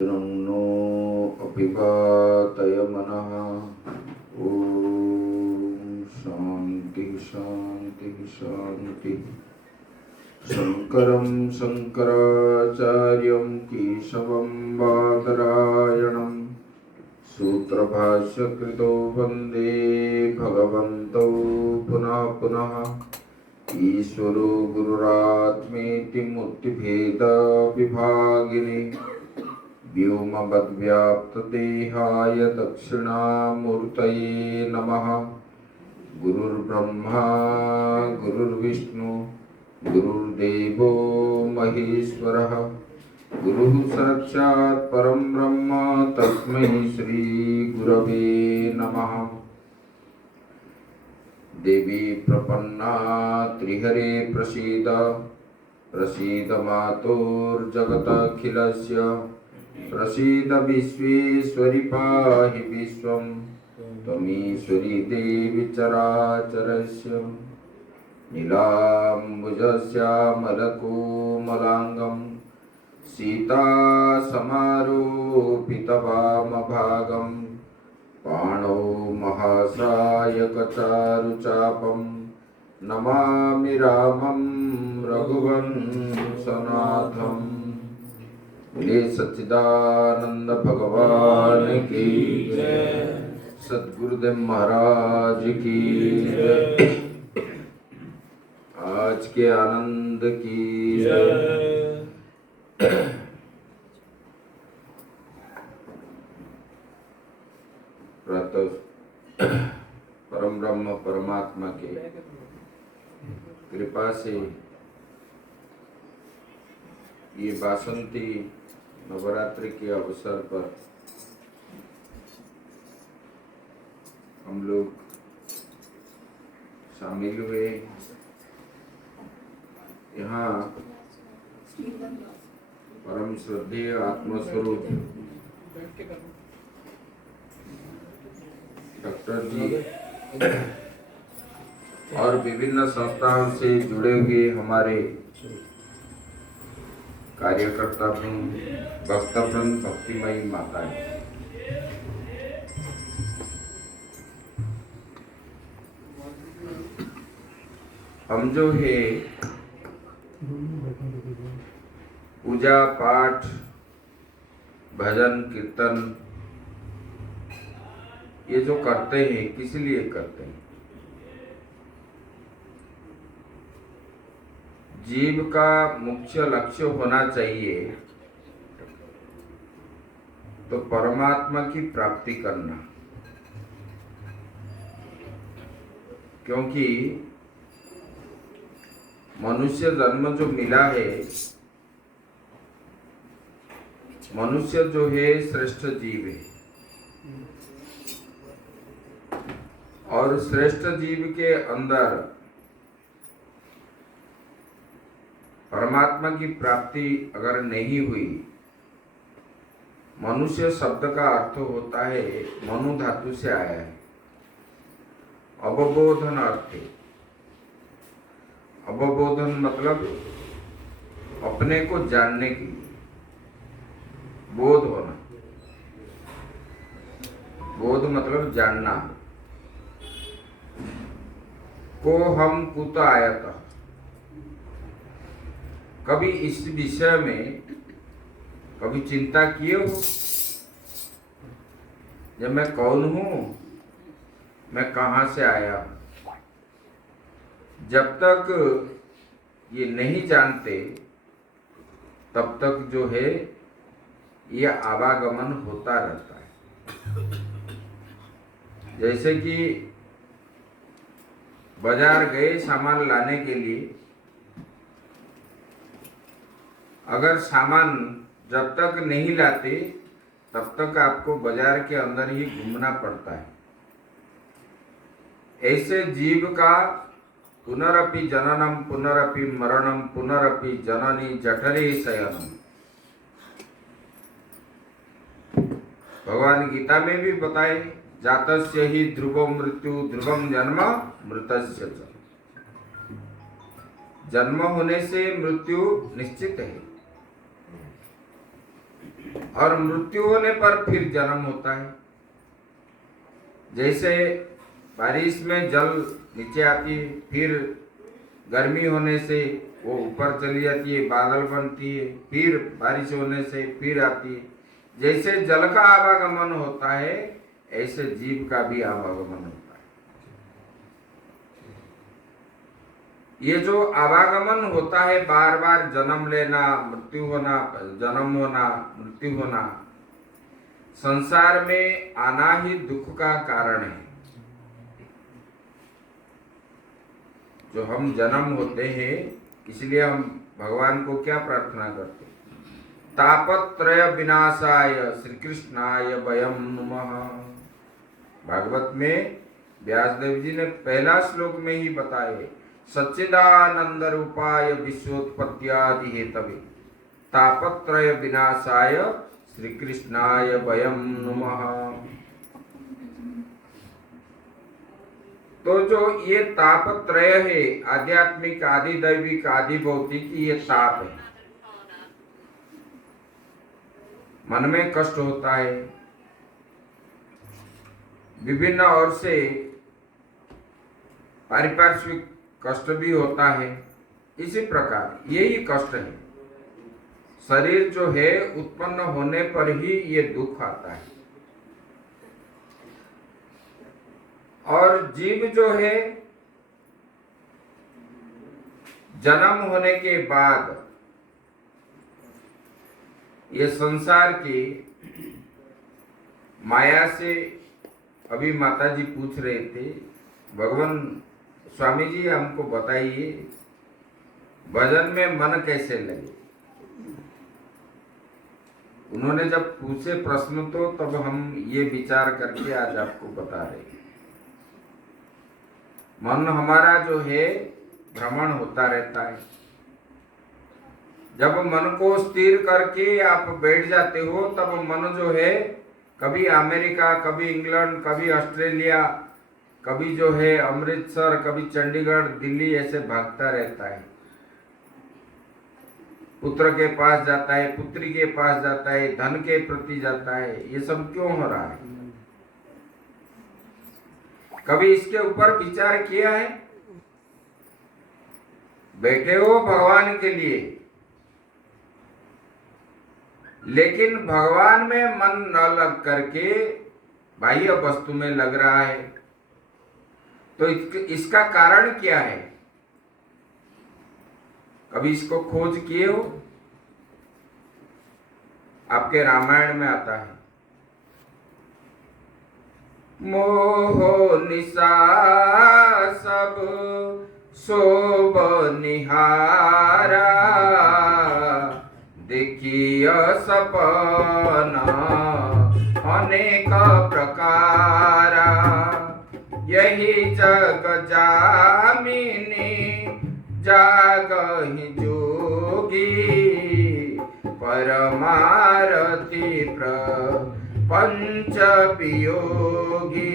No अपिवातय मनः। ॐ शान्ति शान्ति शान्ति। शङ्करं शङ्कराचार्यं केशवं बादरायणं सूत्रभाष्यकृतो वन्दे भगवन्तौ पुनः पुनः। ईश्वरो गुरुरात्मेति मूर्तिभेदविभागिने व्योमवद्व्याप्तदेहाय दक्षिणामूर्तये नमः। गुरुर्ब्रह्मा गुरुर्विष्णु गुरुर्देवो महेश्वरः। गुरुः साक्षात् परं ब्रह्म तस्मै श्री गुरवे नमः। देवी प्रपन्ना त्रिहरे प्रसीद प्रसीद मातोर्जगदखिलस्य प्रसीद विश्वेश्वरि पाहि विश्वं त्वमीश्वरी देवी चराचरस्य। नीलाम्बुजश्यामलकोमलाङ्गं सीतासमारोपितवामभागं पाणौ महासायकचारुचापं नमामि रामं रघुवंशनाथम्। बोले सच्चिदानंद भगवान की जय। सद्गुरुदेव महाराज की जय। आज के आनंद की जय। परम ब्रह्म परमात्मा के कृपा से ये बासंती नवरात्रि के अवसर पर हम लोग शामिल हुए। यहाँ परम श्रद्धेय आत्मस्वरूप डॉक्टर जी और विभिन्न संस्थाओं से जुड़े हुए हमारे कार्यकर्ता वृंद, भक्तवृंद, भक्तिमयी माताएं, हम जो है पूजा पाठ भजन कीर्तन ये जो करते हैं किस लिए करते हैं? जीव का मुख्य लक्ष्य होना चाहिए तो परमात्मा की प्राप्ति करना, क्योंकि मनुष्य जन्म जो मिला है, मनुष्य जो है श्रेष्ठ जीव है और श्रेष्ठ जीव के अंदर परमात्मा की प्राप्ति अगर नहीं हुई, मनुष्य शब्द का अर्थ होता है मनु धातु से आया है, अवबोधन अर्थ है। अवबोधन मतलब अपने को जानने की, बोध होना। बोध मतलब जानना। को हम कुत आयत। कभी इस विषय में कभी चिंता किए हो? जब मैं कौन हूं, मैं कहां से आया? जब तक ये नहीं जानते तब तक जो है ये आवागमन होता रहता है। जैसे कि बाजार गए सामान लाने के लिए, अगर सामान जब तक नहीं लाते तब तक आपको बाजार के अंदर ही घूमना पड़ता है। ऐसे जीव का पुनरपि जननम पुनरपि मरणम पुनरपि जननी जठरे शयनम। भगवान गीता में भी बताए, जातस्य ही ध्रुवम मृत्यु ध्रुवम जन्म मृतस्य च। जन्म होने से मृत्यु निश्चित है और मृत्यु होने पर फिर जन्म होता है। जैसे बारिश में जल नीचे आती है, फिर गर्मी होने से वो ऊपर चली जाती है, बादल बनती है, फिर बारिश होने से फिर आती है। जैसे जल का आवागमन होता है, ऐसे जीव का भी आवागमन होता है। ये जो आवागमन होता है, बार बार जन्म लेना, मृत्यु होना, जन्म होना, मृत्यु होना, संसार में आना ही दुख का कारण है। जो हम जन्म होते हैं, इसलिए हम भगवान को क्या प्रार्थना करते हैं? तापत्रय विनाशाय श्री कृष्णाय वयम नमः। भागवत में व्यासदेव जी ने पहला श्लोक में ही बताए, सच्चिदानंद रूपाय विश्वोत्पत्त्यादि हेतवे तापत्रय विनाशाय श्री कृष्णाय वयम नमः। तो जो ये तापत्रय है, आध्यात्मिक, आदि दैविक, आदि भौतिक, ये ताप है। मन में कष्ट होता है, विभिन्न ओर से पारिपार्श्विक कष्ट भी होता है। इसी प्रकार यही कष्ट है। शरीर जो है, उत्पन्न होने पर ही ये दुख आता है। और जीव जो है, जन्म होने के बाद ये संसार की माया से, अभी माता जी पूछ रहे थे, भगवान स्वामी जी हमको बताइए भजन में मन कैसे लगे। उन्होंने जब पूछे प्रश्न तो तब हम ये विचार करके आज आपको बता रहे हैं। मन हमारा जो है भ्रमण होता रहता है। जब मन को स्थिर करके आप बैठ जाते हो, तब मन जो है कभी अमेरिका, कभी इंग्लैंड, कभी ऑस्ट्रेलिया, कभी जो है अमृतसर, कभी चंडीगढ़, दिल्ली, ऐसे भागता रहता है। पुत्र के पास जाता है, पुत्री के पास जाता है, धन के प्रति जाता है। ये सब क्यों हो रहा है? कभी इसके ऊपर विचार किया है? बैठे हो भगवान के लिए, लेकिन भगवान में मन न लग करके बाह्य वस्तु में लग रहा है। तो इसका कारण क्या है? कभी इसको खोज किए हो? आपके रामायण में आता है, मोह निशा सब शोभ निहारा, देखिय सपना अनेक प्रकारा, यही जग जामिनी जागहि जोगी, परमारति प्रपंच वियोगी।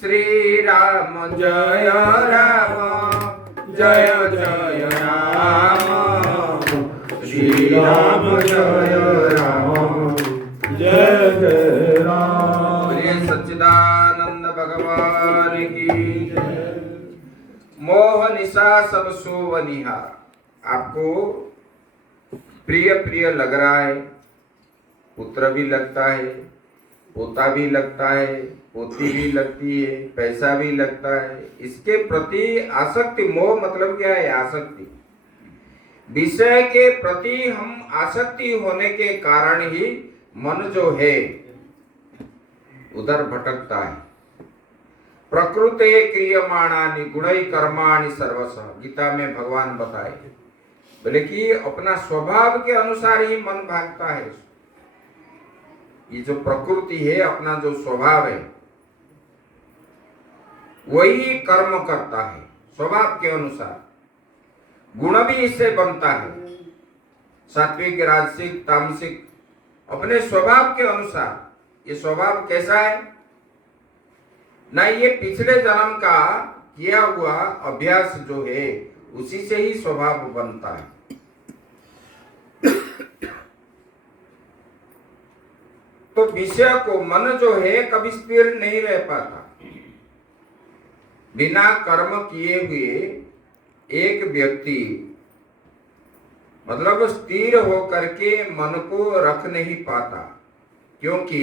श्री राम जय राम, जय जय राम, श्री राम जय राम, जय जय राम। प्रिय सच्चिदानंद भगवान की जय। मोह निशा सब शोभ निहार। आपको प्रिय प्रिय लग रहा है, पुत्र भी लगता है, पोता भी लगता है, पोती भी लगती है, पैसा भी लगता है। इसके प्रति आसक्ति, मोह मतलब क्या है? आसक्ति। विषय के प्रति हम आसक्ति होने के कारण ही मन जो है उधर भटकता है। प्रकृते क्रियमाणानि गुणै कर्माणि सर्वशः, गीता में भगवान बताए, बोले कि अपना स्वभाव के अनुसार ही मन भागता है। ये जो प्रकृति है, अपना जो स्वभाव है, वही कर्म करता है स्वभाव के अनुसार। गुण भी इससे बनता है, सात्विक, राजसिक, तामसिक, अपने स्वभाव के अनुसार। ये स्वभाव कैसा है? ना ये पिछले जन्म का किया हुआ अभ्यास जो है, उसी से ही स्वभाव बनता है। तो विषय को मन जो है कभी स्थिर नहीं रह पाता। बिना कर्म किए हुए एक व्यक्ति मतलब स्थिर होकर के मन को रख नहीं पाता, क्योंकि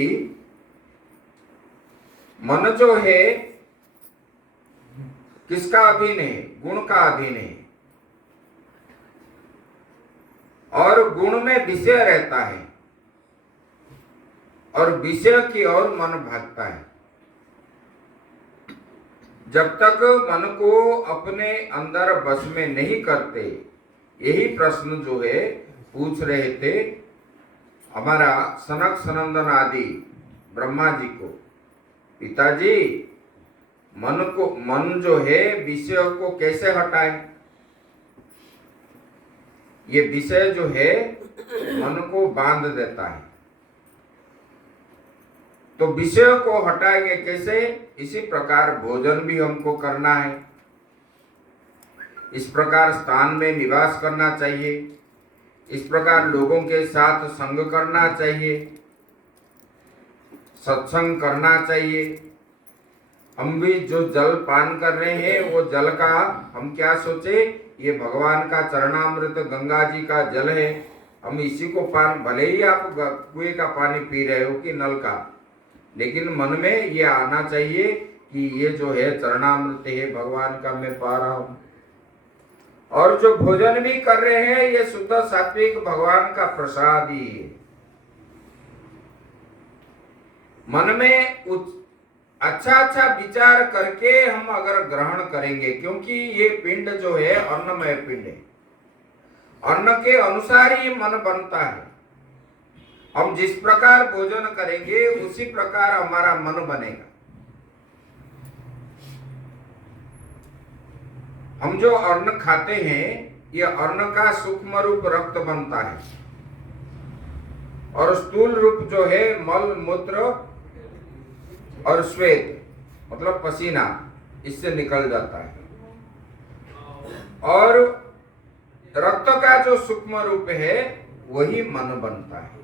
मन जो है किसका अधीन है? गुण का अधीन है, और गुण में विषय रहता है और विषय की ओर मन भागता है। जब तक मन को अपने अंदर बस में नहीं करते, यही प्रश्न जो है पूछ रहे थे हमारा सनक सनंदन आदि ब्रह्मा जी को, पिताजी मन जो है विषय को कैसे हटाए? ये विषय जो है मन को बांध देता है, तो विषय को हटाएंगे कैसे? इसी प्रकार भोजन भी हमको करना है, इस प्रकार स्थान में निवास करना चाहिए, इस प्रकार लोगों के साथ संग करना चाहिए, सत्संग करना चाहिए। हम भी जो जल पान कर रहे हैं वो जल का हम क्या सोचे, ये भगवान का चरणामृत गंगा जी का जल है, हम इसी को पान, भले ही आप कुएं का पानी पी रहे हो कि नल का, लेकिन मन में ये आना चाहिए कि ये जो है चरणामृत है भगवान का, मैं पा रहा हूं। और जो भोजन भी कर रहे हैं ये शुद्ध सात्विक भगवान का प्रसाद ही है। मन में अच्छा अच्छा विचार करके हम अगर ग्रहण करेंगे, क्योंकि ये पिंड जो है अन्नमय पिंड है, अन्न के अनुसार ही मन बनता है। हम जिस प्रकार भोजन करेंगे उसी प्रकार हमारा मन बनेगा। हम जो अन्न खाते हैं ये अन्न का सूक्ष्म रूप रक्त बनता है, और स्थूल रूप जो है मल मूत्र और श्वेत मतलब पसीना, इससे निकल जाता है। और रक्त का जो सूक्ष्म रूप है वही मन बनता है।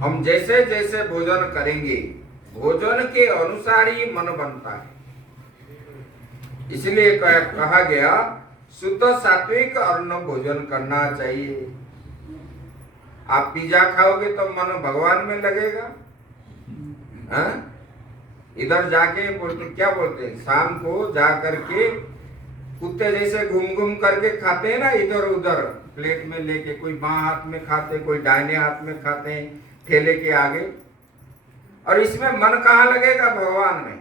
हम जैसे जैसे भोजन करेंगे भोजन के अनुसार ही मन बनता है। इसलिए कहा गया शुद्ध सात्विक अन्न भोजन करना चाहिए। आप पिज्जा खाओगे तो मन भगवान में लगेगा। इधर जाके क्या बोलते हैं, शाम को जा करके कुत्ते जैसे घूम घूम करके खाते हैं ना, इधर उधर प्लेट में लेके, कोई बाएं हाथ में खाते, कोई दाहिने हाथ में खाते हैं ठेले के आगे, और इसमें मन कहाँ लगेगा? भगवान में।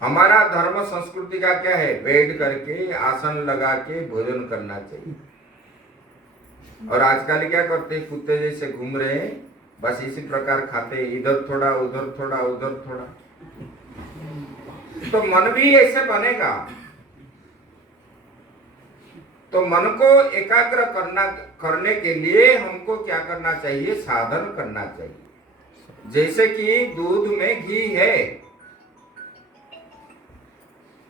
हमारा धर्म संस्कृति का क्या है? बैठ करके आसन लगा के भोजन करना चाहिए। और आजकल क्या करते हैं, कुत्ते जैसे घूम रहे हैं, बस इसी प्रकार खाते हैं, इधर थोड़ा उधर थोड़ा उधर थोड़ा। तो मन भी ऐसे बनेगा। तो मन को एकाग्र करने के लिए हमको क्या करना चाहिए? साधन करना चाहिए। जैसे कि दूध में घी है,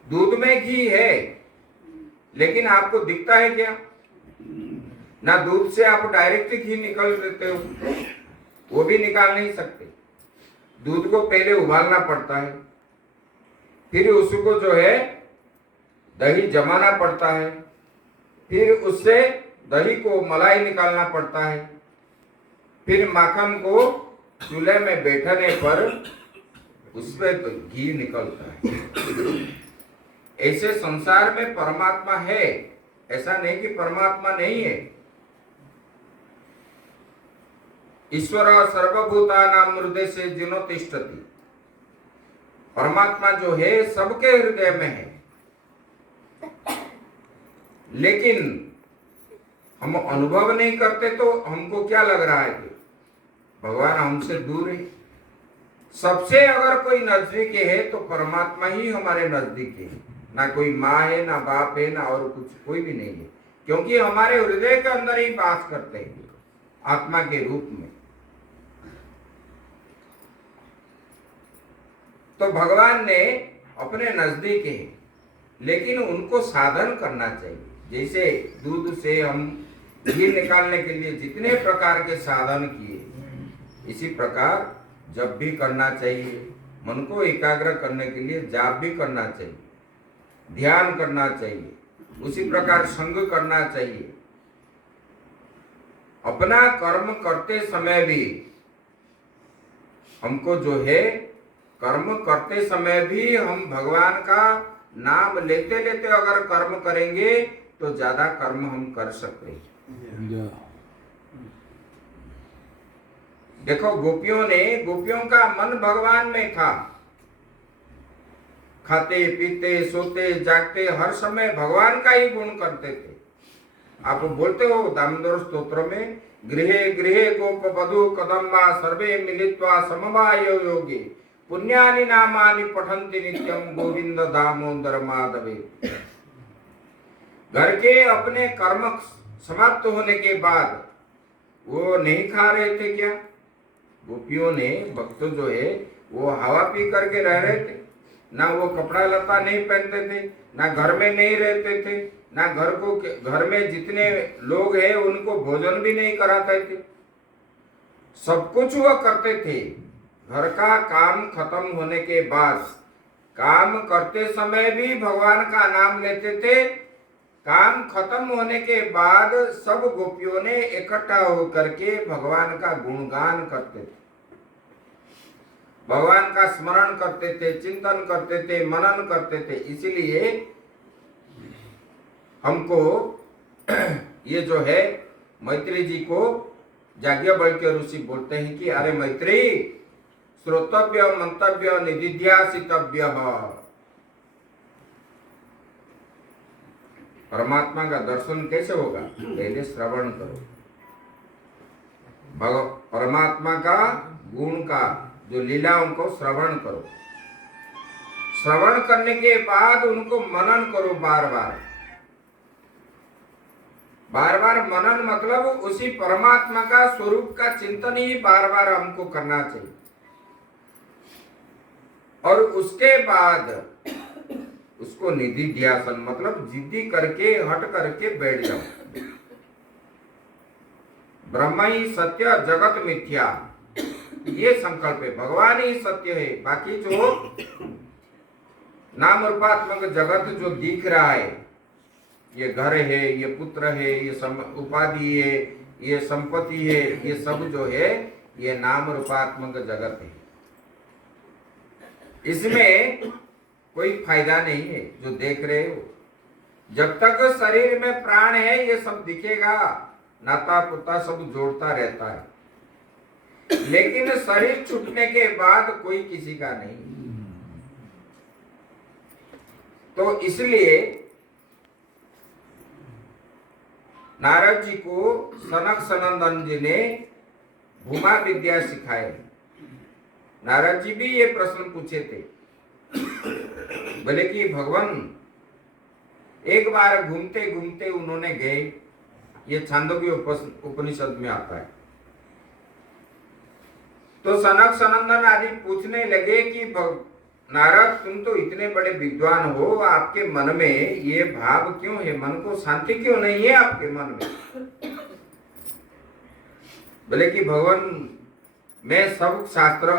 दूध में घी है, लेकिन आपको दिखता है क्या? ना दूध से आप डायरेक्ट घी निकाल देते हो, वो भी निकाल नहीं सकते। दूध को पहले उबालना पड़ता है, फिर उसको जो है दही जमाना पड़ता है, फिर उससे दही को मलाई निकालना पड़ता है, फिर माखन को चूल्हे में बैठने पर उसमें तो घी निकलता है। ऐसे संसार में परमात्मा है, ऐसा नहीं कि परमात्मा नहीं है। ईश्वर सर्वभूतानां हृदय से जिनो तिष्ठति। परमात्मा जो है सबके हृदय में है, लेकिन हम अनुभव नहीं करते, तो हमको क्या लग रहा है कि भगवान हमसे दूर है। सबसे अगर कोई नजदीक है तो परमात्मा ही हमारे नजदीक है, ना कोई माँ है, ना बाप है, ना और कुछ, कोई भी नहीं है, क्योंकि हमारे हृदय के अंदर ही वास करते हैं आत्मा के रूप में। तो भगवान ने अपने नजदीक है, लेकिन उनको साधन करना चाहिए। जैसे दूध से हम घी निकालने के लिए जितने प्रकार के साधन किए, इसी प्रकार जप भी करना चाहिए, मन को एकाग्र करने के लिए जाप भी करना चाहिए, ध्यान करना चाहिए, उसी प्रकार संग करना चाहिए। अपना कर्म करते समय भी हमको जो है, कर्म करते समय भी हम भगवान का नाम लेते लेते अगर कर्म करेंगे तो ज्यादा कर्म हम कर सकते हैं। देखो गोपियों का मन भगवान में था। खाते पीते सोते जागते हर समय भगवान का ही गुण करते थे। आप बोलते हो दामोदर स्तोत्र में, गृहे गृहे गोप वधु कदम्बा सर्वे मिलित्वा समवाय योगे पुण्यानि नामानि पठन्ति नित्यं गोविंद दामोदर माधवे। घर के अपने कर्म समाप्त होने के बाद वो नहीं खा रहे थे क्या? गोपियों ने, भक्त जो है वो हवा पी करके रह रहे थे, ना वो कपड़ा लता नहीं पहनते थे, ना घर में नहीं रहते थे, ना घर में जितने लोग हैं उनको भोजन भी नहीं कराते थे। सब कुछ वो करते थे। घर का काम खत्म होने के बाद काम करते समय भी भगवान का नाम लेते थे। काम खत्म होने के बाद सब गोपियों ने इकट्ठा होकर के भगवान का गुणगान करते थे, भगवान का स्मरण करते थे, चिंतन करते थे, मनन करते थे। इसीलिए हमको ये जो है मैत्री जी को याज्ञवल्क्य ऋषि बोलते हैं कि अरे मैत्री, श्रोतव्य मंतव्य निधिध्यासितव्य। परमात्मा का दर्शन कैसे होगा? पहले श्रवण करो, परमात्मा का गुण का जो लीलाओं को श्रवण करो। श्रवण करने के बाद उनको मनन करो बार बार। बार बार मनन मतलब उसी परमात्मा का स्वरूप का चिंतन ही बार बार हमको करना चाहिए। और उसके बाद उसको निधि ध्यासन मतलब जिद्दी करके हट करके बैठ जाओ। ब्रह्म ही सत्य जगत मिथ्या, ये संकल्प है। भगवान ही सत्य है, बाकी जो नाम रूपात्मक जगत जो दिख रहा है, ये घर है, ये पुत्र है, ये उपाधि है, ये संपत्ति है, ये सब जो है ये नाम रूपात्मक जगत है। इसमें कोई फायदा नहीं है जो देख रहे हो। जब तक शरीर में प्राण है ये सब दिखेगा, नाता पुता सब जोड़ता रहता है, लेकिन शरीर छूटने के बाद कोई किसी का नहीं। तो इसलिए नारद जी को सनक सनंदन जी ने भूमा विद्या सिखाए। नारद जी भी ये प्रश्न पूछे थे, बोले कि भगवान एक बार घूमते घूमते उन्होंने गए, ये छांदोग्य उपनिषद में आता है। तो सनक सनंदन आदि पूछने लगे कि नारद तुम तो इतने बड़े विद्वान हो, आपके मन में ये भाव क्यों है? मन को शांति क्यों नहीं है आपके मन में? बोले कि भगवान मैं सब शास्त्र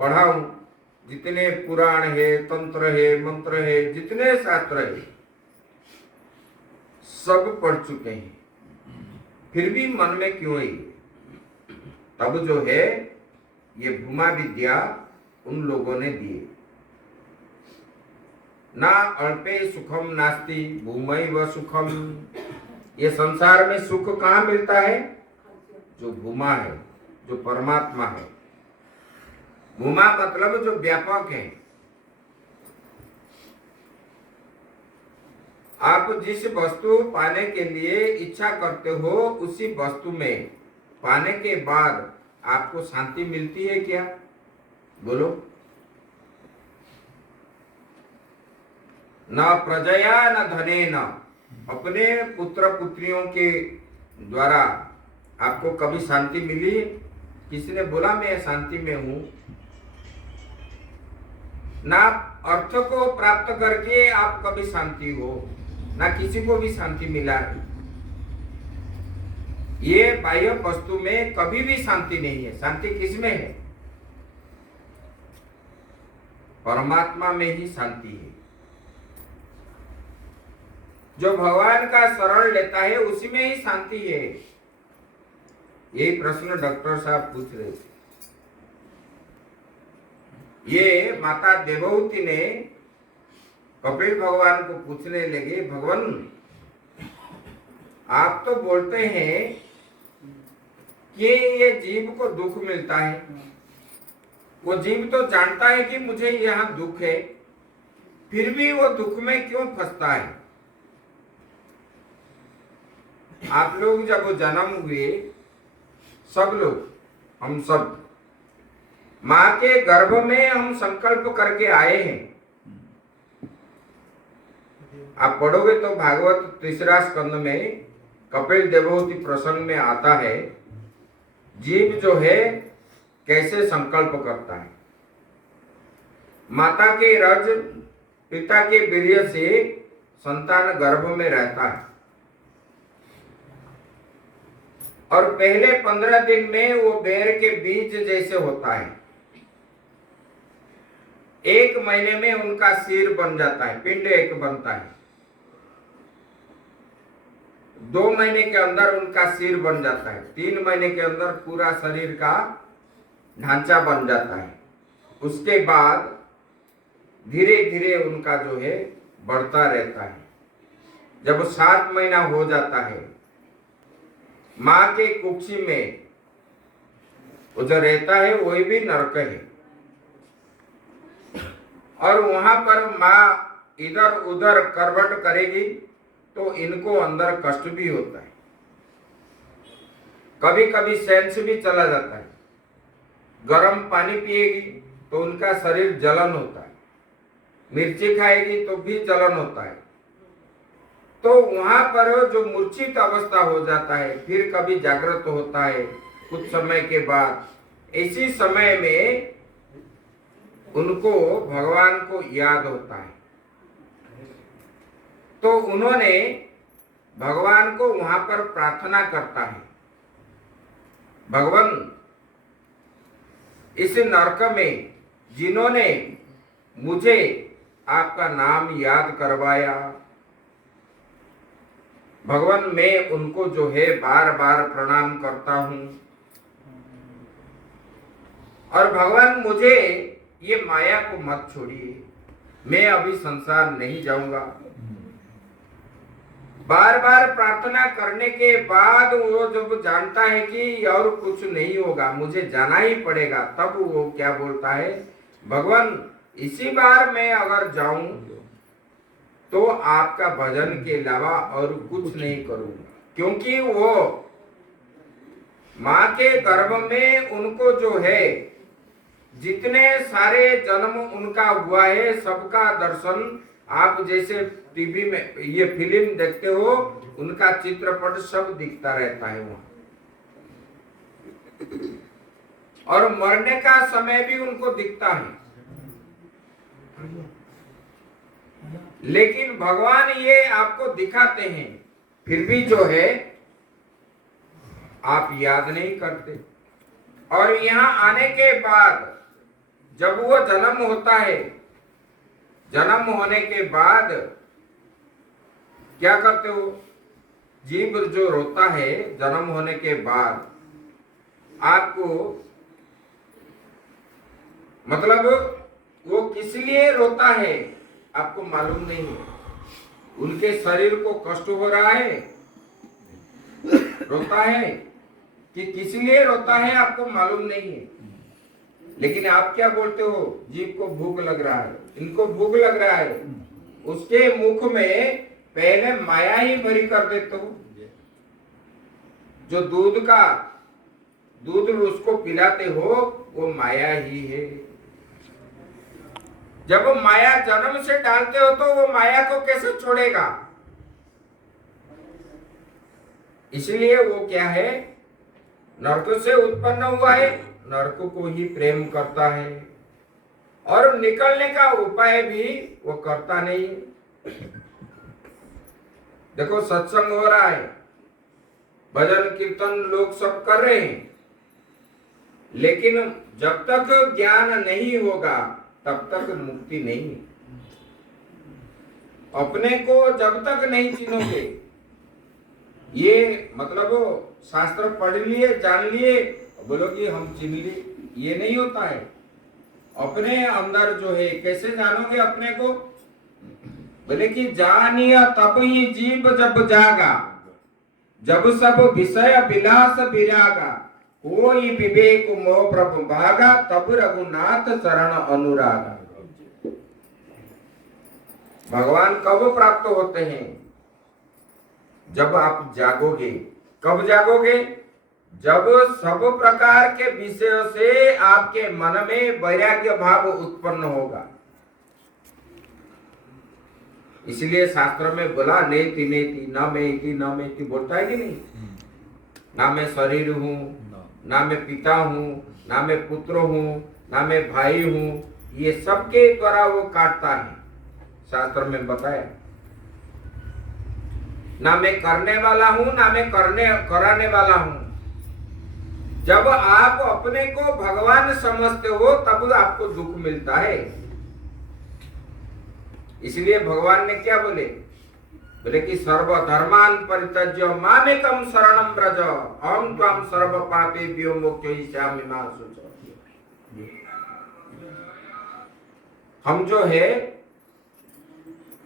पढ़ा हूं, जितने पुराण है, तंत्र है, मंत्र है, जितने शास्त्र है सब पढ़ चुके हैं, फिर भी मन में क्यों है? तब जो है ये भूमा विद्या उन लोगों ने दिए। ना अल्पे सुखम नास्ति भूमैव सुखम। ये संसार में सुख कहाँ मिलता है? जो भूमा है, जो परमात्मा है। भूमा मतलब जो व्यापक है। आप जिस वस्तु पाने के लिए इच्छा करते हो, उसी वस्तु में पाने के बाद आपको शांति मिलती है क्या? बोलो। न प्रजया न धने न, अपने पुत्र पुत्रियों के द्वारा आपको कभी शांति मिली? किसी ने बोला मैं शांति में हूं? ना अर्थ को प्राप्त करके आप कभी शांति हो, ना किसी को भी शांति मिला है। ये बाह्य वस्तु में कभी भी शांति नहीं है। शांति किसमें है? परमात्मा में ही शांति है। जो भगवान का शरण लेता है उसी में ही शांति है। यही प्रश्न डॉक्टर साहब पूछ रहे थे। ये माता देवहूति ने कपिल भगवान को पूछने लगे, भगवान आप तो बोलते हैं कि ये जीव को दुख मिलता है, वो जीव तो जानता है कि मुझे यहाँ दुख है, फिर भी वो दुख में क्यों फंसता है? आप लोग जब जन्म हुए, सब लोग, हम सब माँ के गर्भ में हम संकल्प करके आए हैं। आप पढ़ोगे तो भागवत तीसरा स्कंद में कपिल देवहूति प्रसंग में आता है, जीव जो है कैसे संकल्प करता है। माता के रज, पिता के वीर्य से संतान गर्भ में रहता है और पहले 15 दिन में वो बेर के बीज जैसे होता है। 1 महीने में उनका सिर बन जाता है, पिंड एक बनता है। 2 महीने के अंदर उनका सिर बन जाता है। 3 महीने के अंदर पूरा शरीर का ढांचा बन जाता है। उसके बाद धीरे धीरे उनका जो है बढ़ता रहता है। जब 7 महीना हो जाता है, माँ के कुक्षी में वो जो रहता है वही भी नरक है और वहां पर माँ इधर उधर करवट करेगी तो इनको अंदर कष्ट भी होता है। कभी कभी सेंस भी चला जाता है। गर्म पानी पिएगी तो उनका शरीर जलन होता है, मिर्ची खाएगी तो भी जलन होता है। तो वहां पर जो मूर्छित अवस्था हो जाता है, फिर कभी जागृत होता है कुछ समय के बाद। इसी समय में उनको भगवान को याद होता है, तो उन्होंने भगवान को वहां पर प्रार्थना करता है, भगवान इस नरक में जिन्होंने मुझे आपका नाम याद करवाया, भगवान मैं उनको जो है बार बार प्रणाम करता हूं और भगवान मुझे ये माया को मत छोड़िए, मैं अभी संसार नहीं जाऊंगा। बार बार प्रार्थना करने के बाद वो जब जानता है कि और कुछ नहीं होगा, मुझे जाना ही पड़ेगा, तब वो क्या बोलता है, भगवान इसी बार मैं अगर जाऊं तो आपका भजन के अलावा और कुछ नहीं करूंगा। क्योंकि वो माँ के गर्भ में उनको जो है जितने सारे जन्म उनका हुआ है सबका दर्शन, आप जैसे टीवी में ये फिल्म देखते हो, उनका चित्रपट सब दिखता रहता है वहां। और मरने का समय भी उनको दिखता है। लेकिन भगवान ये आपको दिखाते हैं, फिर भी जो है आप याद नहीं करते। और यहाँ आने के बाद जब वो जन्म होता है, जन्म होने के बाद क्या करते हो, जीव जो रोता है जन्म होने के बाद, आपको मतलब वो किस लिए रोता है आपको मालूम नहीं है। उनके शरीर को कष्ट हो रहा है, रोता है, कि किस लिए रोता है आपको मालूम नहीं है। लेकिन आप क्या बोलते हो, जीव को भूख लग रहा है, इनको भूख लग रहा है, उसके मुख में पहले माया ही भरी कर देते हो। जो दूध उसको पिलाते हो वो माया ही है। जब माया जन्म से डालते हो तो वो माया को कैसे छोड़ेगा। इसलिए वो क्या है, नरक से उत्पन्न हुआ है, नरक को ही प्रेम करता है और निकलने का उपाय भी वो करता नहीं। देखो सत्संग हो रहा है, भजन कीर्तन लोग सब कर रहे हैं, लेकिन जब तक ज्ञान नहीं होगा तब तक मुक्ति नहीं। अपने को जब तक नहीं चिन्होगे, ये मतलब शास्त्र पढ़ लिए जान लिए बोलो कि हम चिन्ह लिए, ये नहीं होता है। अपने अंदर जो है कैसे जानोगे अपने को? बोले कि जानिया तब ही जीव जब जागा, जब सब विषय विलास विरागा, कोई विवेक मोह प्रभु भागा, तब रघुनाथ शरण अनुरागा। भगवान कब प्राप्त होते हैं? जब आप जागोगे। कब जागोगे? जब सब प्रकार के विषयों से आपके मन में वैराग्य भाव उत्पन्न होगा। इसलिए शास्त्र में बोला नेति नेति न मेति न मेति, बोलता है कि नहीं? ना मैं शरीर हूँ, ना मैं पिता हूँ, ना मैं पुत्र हूँ, ना मैं भाई हूँ, ये सबके द्वारा वो काटता है। शास्त्र में बताया ना मैं करने वाला हूँ, ना मैं कराने वाला हूँ। जब आप अपने को भगवान समझते हो तब आपको दुख मिलता है। इसलिए भगवान ने क्या बोले? बोले कि सर्व धर्मान परित्यज्य मामेकं शरणं व्रज, अहं त्वां सर्व पापेभ्यो मोक्षयिष्यामि मा शुचः। हम जो है,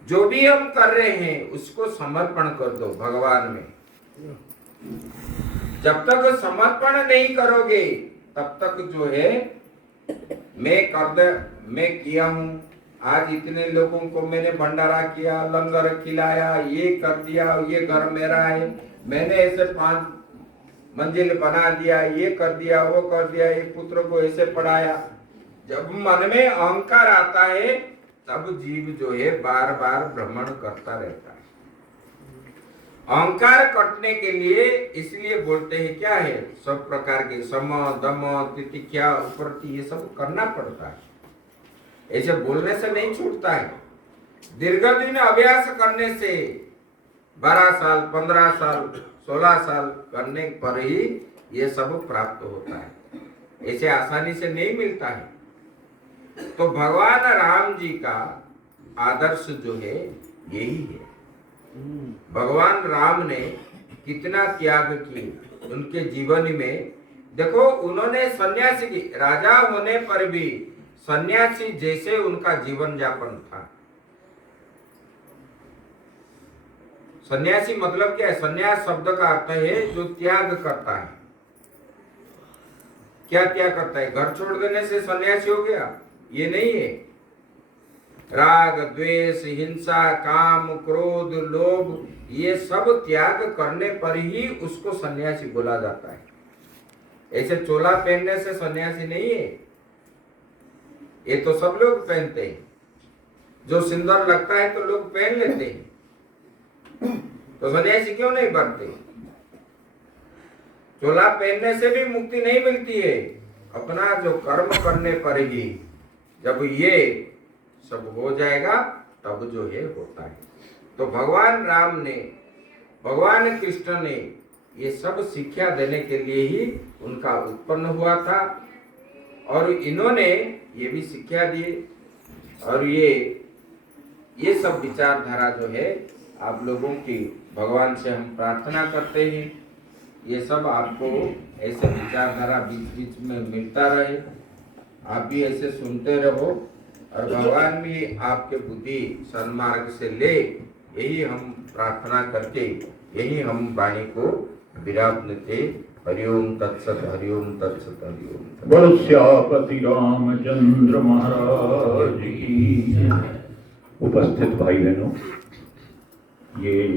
जो भी हम कर रहे हैं उसको समर्पण कर दो भगवान में। जब तक समर्पण नहीं करोगे तब तक जो है मैं किया हूँ, आज इतने लोगों को मैंने भंडारा किया, लंगर खिलाया, ये कर दिया, ये घर मेरा है, मैंने ऐसे 5 मंजिल बना दिया, ये कर दिया, वो कर दिया, एक पुत्र को ऐसे पढ़ाया। जब मन में अहंकार आता है तब जीव जो है बार बार भ्रमण करता रहता है। अहंकार कटने के लिए इसलिए बोलते हैं क्या है, सब प्रकार के सम दम तितिक्षा उपरति ये सब करना पड़ता है। ऐसे बोलने से नहीं छूटता है। दीर्घ दिन अभ्यास करने से 12 साल 15 साल 16 साल करने पर ही ये सब प्राप्त होता है। ऐसे आसानी से नहीं मिलता है। तो भगवान राम जी का आदर्श जो है यही है। भगवान राम ने कितना त्याग किया उनके जीवन में। देखो उन्होंने सन्यासी की, राजा होने पर भी सन्यासी जैसे उनका जीवन यापन था। सन्यासी मतलब क्या है? सन्यास शब्द का अर्थ है जो त्याग करता है। क्या त्याग करता है? घर छोड़ देने से सन्यासी हो गया? ये नहीं है। राग द्वेष हिंसा काम क्रोध लोभ ये सब त्याग करने पर ही उसको सन्यासी बोला जाता है। ऐसे चोला पहनने से सन्यासी नहीं है। ये तो सब लोग पहनते हैं, जो सुंदर लगता है तो लोग पहन लेते हैं, तो सन्यासी क्यों नहीं बनते? चोला पहनने से भी मुक्ति नहीं मिलती है। अपना जो कर्म करने पर ही जब ये सब हो जाएगा तब जो है होता है। तो भगवान राम ने, भगवान कृष्ण ने ये सब शिक्षा देने के लिए ही उनका उत्पन्न हुआ था। और इन्होंने ये भी शिक्षा दी। और ये सब विचारधारा जो है आप लोगों की भगवान से हम प्रार्थना करते हैं, ये सब आपको ऐसे विचारधारा बीच बीच में मिलता रहे। आप भी ऐसे सुनते रहो और भगवान भी आपके बुद्धि सन्मार्ग से ले, यही हम प्रार्थना करके यही हम वाणी को विराम देते। हरिओम तत्सत हरिओम तत्सत हरिओम तत्सत। बोलो श्यापति रामचंद्र महाराज की। उपस्थित भाई बहनों, ये